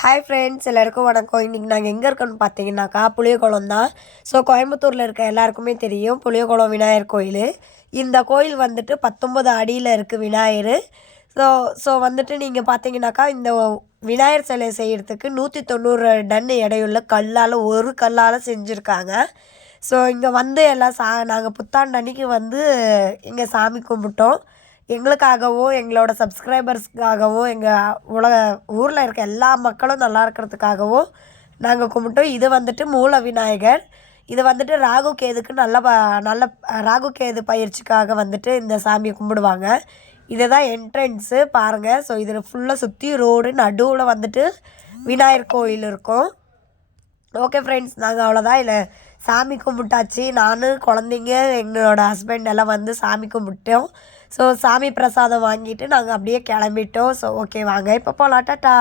Hi friends, எல்லாருக்கும் வணக்கம். இன்றைக்கி நாங்கள் எங்கே இருக்கோன்னு பார்த்தீங்கன்னாக்கா புளியகுளம் தான். ஸோ கோயம்புத்தூரில் இருக்க எல்லாருக்குமே தெரியும் புளியகுளம் விநாயகர் கோயில். இந்த கோயில் வந்துட்டு 19 அடியில் இருக்குது விநாயகர். ஸோ ஸோ வந்துட்டு நீங்கள் பார்த்தீங்கன்னாக்கா இந்த விநாயகர் சிலை செய்கிறதுக்கு 190 டன் எடையுள்ள கல்லால் ஒரு கல்லால் செஞ்சுருக்காங்க. ஸோ இங்கே வந்து எல்லாம் நாங்கள் புத்தாண்டு அன்னைக்கு வந்து இங்கே சாமி கும்பிட்டோம். எங்களுக்காகவும் எங்களோட சப்ஸ்கிரைபர்ஸ்க்காகவும் எங்கள் ஊரில் இருக்க எல்லா மக்களும் நல்லா இருக்கிறதுக்காகவும் நாங்கள் கும்பிட்டோம். இது வந்துட்டு மூல விநாயகர். இது வந்துட்டு ராகு கேதுக்கு நல்ல ராகு கேது பயிற்சிக்காக வந்துட்டு இந்த சாமியை கும்பிடுவாங்க. இதுதான் என்ட்ரன்ஸு பாருங்கள். ஸோ இதில் ஃபுல்லாக சுற்றி ரோடு நடுவில் வந்துட்டு விநாயகர் கோயில் இருக்கும். ஓகே ஃப்ரெண்ட்ஸ், நாங்கள் அவ்வளோதான் இல்லை சாமி கும்பிட்டாச்சு. நான் குழந்தைங்க எங்களோட ஹஸ்பண்ட் எல்லாம் வந்து சாமி கும்பிட்டோம். ஸோ சாமி பிரசாதம் வாங்கிட்டு நாங்கள் அப்படியே கிளம்பிட்டோம். ஸோ ஓகே வாங்க இப்போ போகலாம். டாடா.